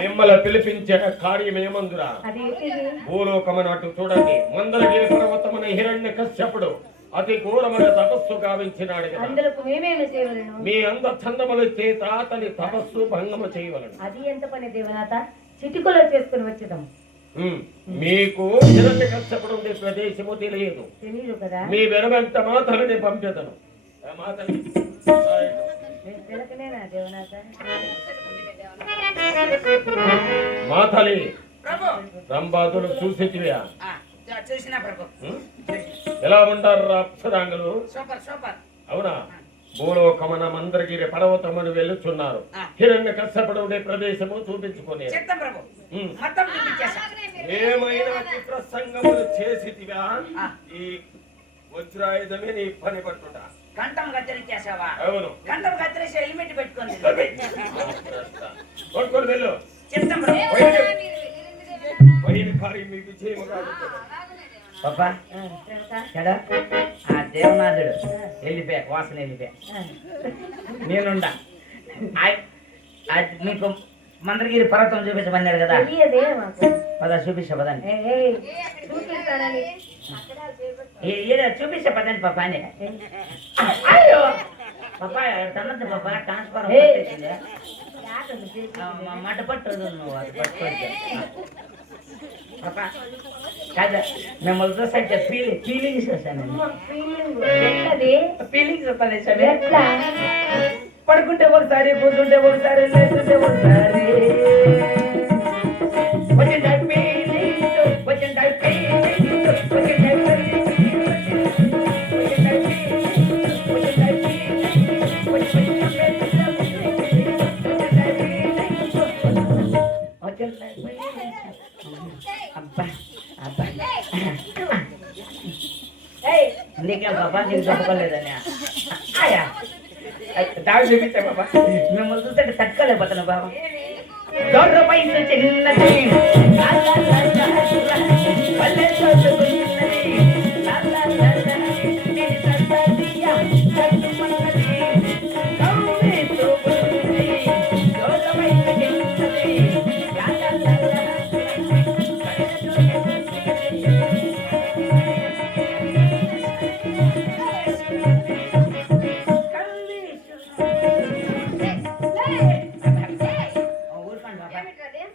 మిమ్మల్ని పిలిపించిన కార్యం ఏమందురా? అదేంటిది భూలోకమనట్టు చూడండి. మందరగిరి పర్వతమున హిరణ్య కశ్యపుడు అతి ఘోరమైన తపస్సు గావించినాడు చేయవలను? మీ అంద చందముల చేత అతని తపస్సు భంగము చేయవలను. అది ఎంత పని దేవనాథ? చిటికలో చేసుకుని వచ్చేదాం. మీకు హిరణ్య కశ్యపుడు ఉండే ప్రదేశము తెలియదు. మీ వెనవెంట మాతలని పంపేదను. మాతని. మాతలి ప్రభు. రంబాదులు చూసేటివా ఆ, చూ- చూసినా ప్రభు. ఉమ్? ఎలా ఉంటారు అప్సరాంగులు సూపర్ సూపర్. అవునా? భూలోకమన మందరగిరి పర్వతమును వెళ్ళుచున్నారు. ఆ. హిరణ్య కష్టపడి ఉండే ప్రదేశము చూపించుకునే. ఏమైనా ఆ. ఈ వజ్రాయుధమే నీ పని పట్టుట కంఠం కత్తిరించేసావా అవును. కంఠం కత్తిరేసి హెల్మెట్ పెట్టుకుంది కొట్టుకొని వెళ్ళు. చెప్తాం పాపా ఆ, దేవనాథుడు. వెళ్ళిపోయా వాసన వెళ్ళిపోయా. నేనుండా. మీకు మందరగిరి పర్వతం చూపించమన్నాడు కదా. తెలియదే మాకు. పద చూపించా పదండి. చూపించా పదండి పాప అని. అయ్యో! పాప తన్నది పాప ట్రాన్స్ఫర్ మాట పట్టదు నువ్వు అది పట్టుకోవచ్చు పాప కాదు మిమ్మల్ని చూస్తే ఫీలింగ్ ఫీలింగ్స్ వస్తాను ఫీలింగ్స్ వస్తాను పడుకుంటే ఒకసారి కూర్చుంటే ఒకసారి లేకుంటే ఒకసారి. నేను బాబా నీకు చెప్పుకోలేదని ఆయా. దాడి చూపించా బాబా. మిమ్మల్ని చూస్తే తట్టుకోలేకపోతున్నా బాబా. దొడ్ర పైన చిన్నది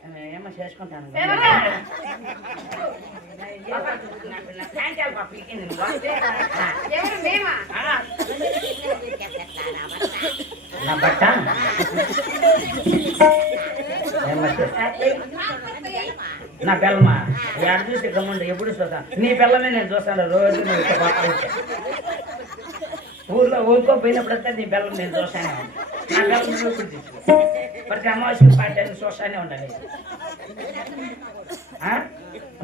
ఏమో చేసుకుంటాను. నా బట్ట? నా పిల్లమా? ఎక్కడ చూసి గమ్ముండు ఎప్పుడు చూస్తాను. నీ పిల్లమే నేను చూస్తాను రోజు నువ్వు. ఊర్లో ఊరుకోపోయినప్పుడంతా నీ బెల్లం నేను చూస్తాను నా బెల్లం నువ్వు ఇప్పుడు తీసుకో. ప్రతి అమావాస్య పార్టీ అని చూస్తానే ఉండాలి.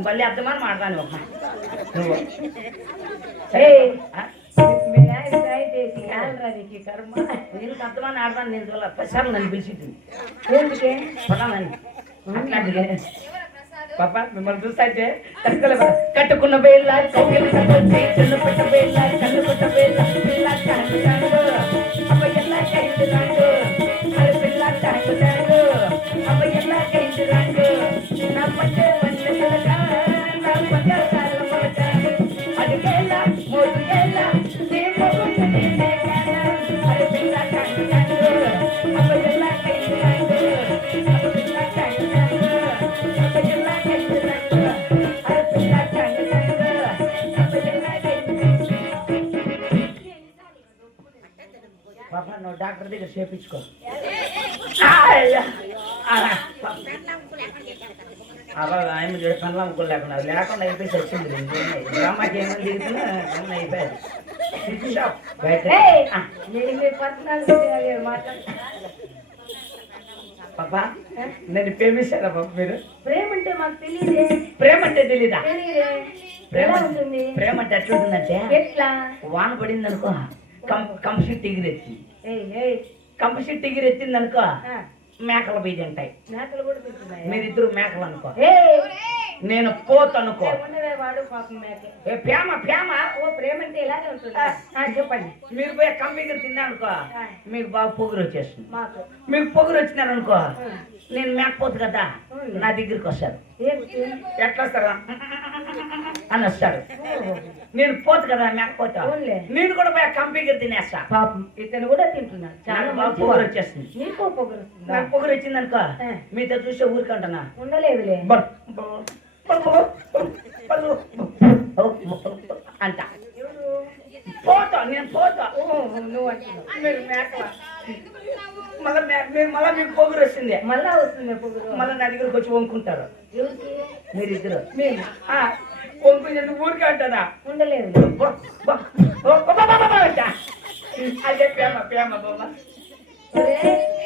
మళ్ళీ అర్థమని మాట్లాడాను ఒక నువ్వు. నీకు అర్థమని ఆడదాను నేను చూడాలి. పదిసార్లు నన్ను పిలిచింది. ఎందుకే? పదామని అట్లాంటిదే. పాప మిమ్మల్ని చూస్తే కట్టుకున్న వేళ్ళ చిన్న పెట్ట వేళ్ళ కన్ను పెట్ట వేళ్ళ దగ్గర చేపించుకో అలా ఆయన పనులు అమ్ముకోలు లేకుండా లేకుండా అయిపోయి వచ్చింది గ్రామాకి ఏమైనా ఆ, నేను పాప ప్రేమిస్తారా పాప మీరు? ప్రేమ అంటే మాకు తెలియదే ప్రేమ అంటే తెలీదా? ప్రేమ ఉంటుంది? ప్రేమ అంటే ఎట్లుంటుందంటే ఎట్లా? వాన పడింది అనుకో కం కంపసిట్ ఎగిరెత్తి ఏయ్ ఏయ్ కంపసిట్ ఎగిరెత్తింది అనుకో మేకల బీజ ఉంటాయి మేకలు కూడా మీరిద్దరు మేకలు అనుకో. నేను పాపం మేకే. ఏ ప్రేమ ప్రేమ? ఓ ప్రేమ అంటే ఇలాగే ఉంటుంది. చెప్పండి. మీరు పోయి కంపెనీకి తిన్నారనుకో ఆ. మీకు బాగా పొగురు వచ్చేస్తుంది. మాకు. పొగురు వచ్చినారనుకో ఉం. నేను మేకపోతు కదా. నా దగ్గరికి వస్తారు ఎట్లా వస్తారా అని వస్తారు. నేను పోతు కదా మేకపోతా. నేను కూడా పోయి కంపెనీకి తినేస్తా. పాపం ఇతను కూడా తింటున్నాడు. చాలా. పొగరు వచ్చేస్తుంది నీకు పొగరు వస్తుందా? నాకు పొగరు వచ్చిందనుకో ఆ. మీతో చూసే ఊరికంటున్నా ఉండలేదులే. అంట. పోతా నేను పోతా. నువ్వు మీరు మేకవా మళ్ళీ మళ్ళీ మీకు పొగరు వస్తుంది మళ్ళా వస్తుంది పొగరు. మళ్ళీ నా దగ్గరకు వచ్చి వంకుంటారు. మీరిద్దరు. మేము వంకుని ఊరికే అంటారా ఉండలేదు. అదే ప్రేమ ప్రేమ బాబా ఒరే,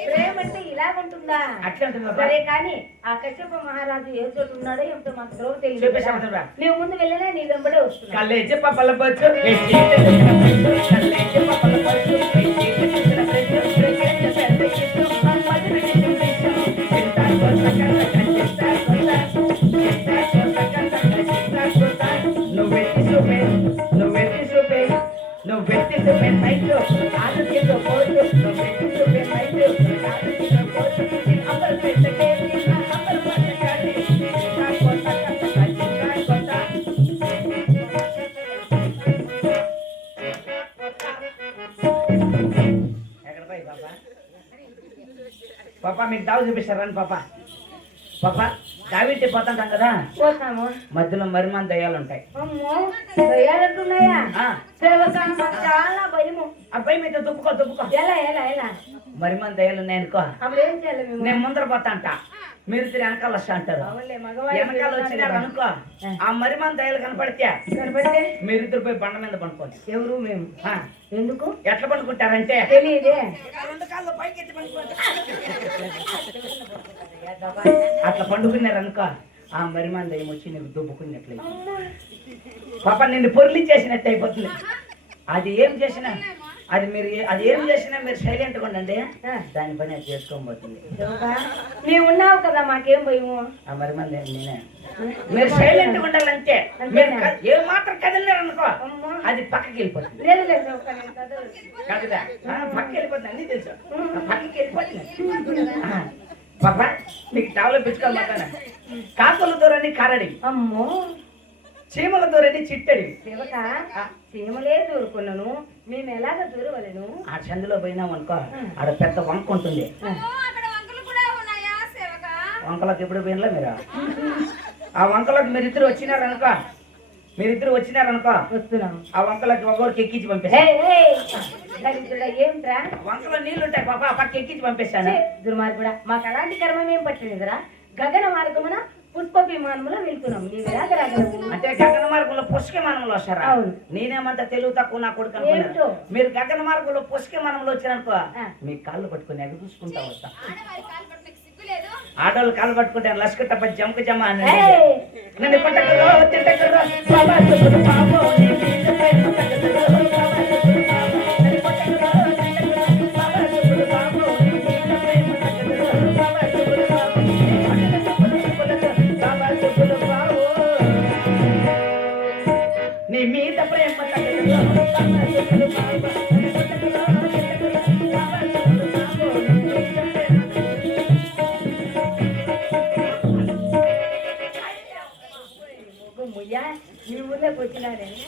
ప్రేమ అంటే ఇలాగుంటుందా? అట్లా సరే కానీ ఆ కశ్యప మహారాజు ఏ చోటు ఉన్నాడో ఏమిటో మాకు ద్రోవ తెలియదు. నీవు ముందు వెళ్ళినా నీ వెంబడే వస్తున్నా. కల్లేజ పప్పల పచ్చు మీకు దావ చూపిస్తారని పాపా. పాపా దావిట్టి పోతుంటాం కదా. పోతాము. మధ్యలో మరిమాన్ దయ్యాలు ఉంటాయి. అమ్మో మాకు చాలా భయము. అబ్బాయి మీద దుప్పుకో దుప్పుకో ఎలా ఎలా ఎలా? అప్పుడు ఏం చేయాలి మేము? నేను ముందర పోతా అంట మీరు తిరిగి వెనకాల వస్తా అంటారు. వెనకాల వచ్చినారు అనుకో. ఆ. మరిమాన్ దయ్యాలు కనపడితే కనపడితే? మీరిద్దరు పోయి బండ మీద పండుకోండి. ఎవరు మేము? ఎందుకు? ఎట్లా పండుకుంటారంటే? తెలియదే. అట్లా పండుకున్నారు అనుకో. ఆ మరిమాన్ దయ్యం వచ్చి నీకు దుబ్బుకున్నట్లయితే. పాప నిన్ను పొర్లించేసినట్టు అయిపోతుంది. అది ఏం చేసినా? అది మీరు అది ఏం చేసినా మీరు సైలెంట్గా ఉండండి. దాని పని అది చేసుకోబోతుంది నీవు ఉన్నావు కదా మాకేం భయము? ఆ మరిమాన్ దయ్యం నేనే మీరు సైలెంట్గా ఉండాలంటే మీరు ఏ మాత్రం కదిలినారు అనుకో అమ్మా. అది పక్కకి వెళ్ళిపోతుంది. కదా పక్కకి వెళ్ళిపోతుంది అన్ని తెలుసు. పక్కకి వెళ్ళిపోతుంది. పాప నీకు టావులో పెంచుకోమాటాను కాకుల దూరని కారడి. అమ్మో. చీమల దూరని చిట్టడి. చీమలే దూరుకున్నాను. మేము ఎలాగ దూరవలను? ఆ చందులో పోయినాం అనుకో ఆడ పెద్ద వంక ఉంటుంది. అక్కడ వంకలు కూడా ఉన్నాయా సేవక? వంకలోకి ఎప్పుడు పోయినలా మీరు? ఆ వంకలోకి మీరిద్దరు వచ్చినారనుకో మీరిద్దరు వచ్చినారనుకో వస్తున్నాము ఆ వంకలోకి ఒకరికి ఎక్కించి పంపిస్తాను ఏమిట్రా వంకలో నీళ్ళు ఉంటాయి పాప ఆ పక్క ఎక్కించి పంపిస్తాను దుర్మార్గుడా మాకు అలాంటి కర్మం ఏం పట్టలేదురా. గగన మార్గమున పుష్ప వెళ్తున్నాం అంటే గగన మార్గంలో పుష్క వస్తారా అవును. నేనేమంత తెలివి తక్కువ నా కొడుకు ఏంటో? అనుకున్నాను మీరు గగన మార్గంలో పుష్క మనములు వచ్చారనుకో. మీ కాళ్ళు పట్టుకుని అవి చూసుకుంటా వస్తా కాలు ఆడవాళ్ళు కాళ్ళు పట్టుకుంటే లస్కటప్ప జంక జమ అని నన్ను పట్టకరో బాబా ఊళ్ళోకి వచ్చినారే